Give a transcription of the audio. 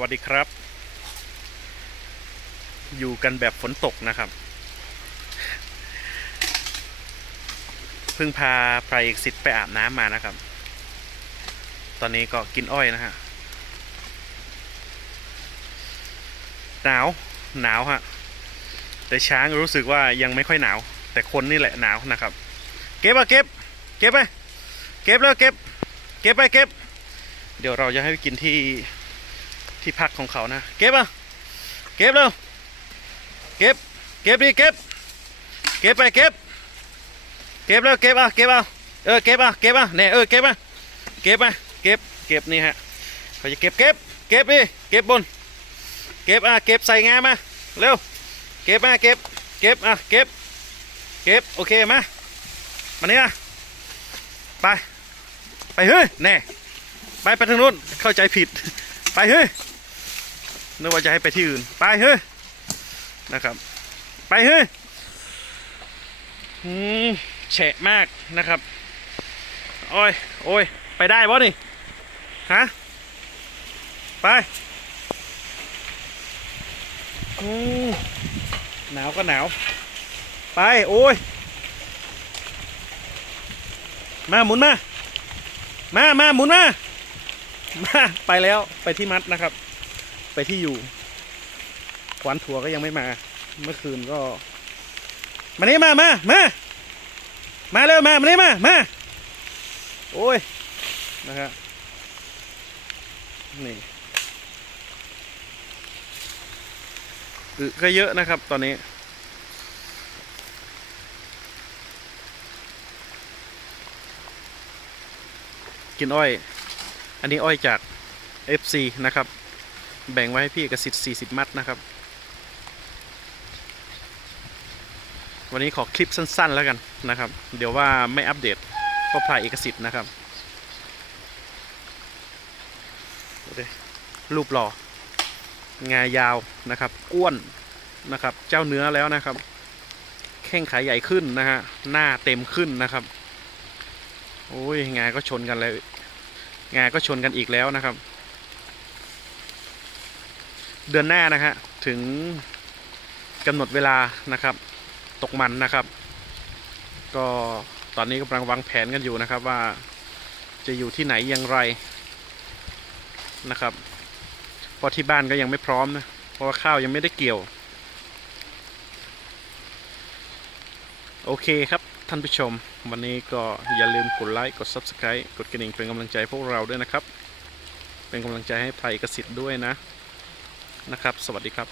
วัสดีครับ อยู่กันแบบฝนตกนะครับ เพิ่งพาไพรเอกสิทธิ์ไปอาบน้ำมานะครับ ตอนนี้ก็กินอ้อยนะฮะ หนาว หนาวฮะ แต่ช้างรู้สึกว่ายังไม่ค่อยหนาว แต่คนนี่แหละหนาวนะครับ เก็บอะเก็บ เก็บไป เก็บแล้วเก็บ เก็บไปเก็บ เดี๋ยวเราจะให้ไปกินที่ ที่พักของเขานะ เก็บอะเก็บแล้วเก็บ เก็บดิเก็บ เก็บไปเก็บ เก็บแล้วเก็บอะเก็บอะเออเก็บอะเก็บอะเนี่ยเออเก็บอะเก็บอะเก็บ เก็บนี่ฮะเขาจะเก็บเก็บ เก็บดิเก็บบน เก็บอะเก็บใส่งามาเร็ว เก็บมาเก็บ เก็บอะเก็บ เก็บโอเคมามานี่นะไปไปเฮ้ยแน่ไปไปทางนู้นเข้าใจผิด ไปเฮ้ย นึกว่าจะให้ไปที่อื่น ไปเฮ้ยนะครับ ไปเฮ้ยอืมแฉะมากนะครับ โอ้ย โอ้ย ไปได้บ่นี่ ฮะ ไปอืมหนาวก็หนาว ไป โอ้ย มาหมุนมา มามาหมุนมา มา ไปแล้ว ไปที่มัดนะครับ ไปที่อยู่ขวานถั่วก็ยังไม่มา เมื่อคืนก็มานี่มามามามาเร็วมามานี่มามาโอ้ยนะครับนี่อึก็เยอะนะครับตอนนี้กินอ้อย อันนี้อ้อยจาก FC นะครับ แบ่งไว้ให้พี่เอกสิทธิ์40มัดนะครับ วันนี้ขอคลิปสั้น ๆ แล้วกันนะครับ เดี๋ยวว่าไม่อัปเดตเพราะพลายเอกสิทธิ์นะครับรูปหล่องายาวนะครับ อ้วนนะครับ เจ้าเนื้อแล้วนะครับ แข้งขาใหญ่ขึ้นนะฮะ หน้าเต็มขึ้นนะครับ โอ้ยงาก็ชนกันเลยงาก็ชนกันอีกแล้วนะครับ เดือนหน้านะฮะถึงกำหนดเวลานะครับ ตกมันนะครับ ก็ตอนนี้กำลังวางแผนกันอยู่นะครับว่าจะอยู่ที่ไหนอย่างไรนะครับเพราะที่บ้านก็ยังไม่พร้อมนะเพราะว่าข้าวยังไม่ได้เกี่ยว โอเคครับท่านผู้ชม วันนี้ก็อย่าลืมกดไลค์กด Subscribe กดกระดิ่งเป็นกำลังใจพวกเราด้วยนะครับ เป็นกำลังใจให้ไพรกสิทธิ์ด้วยนะ นะครับ สวัสดีครับ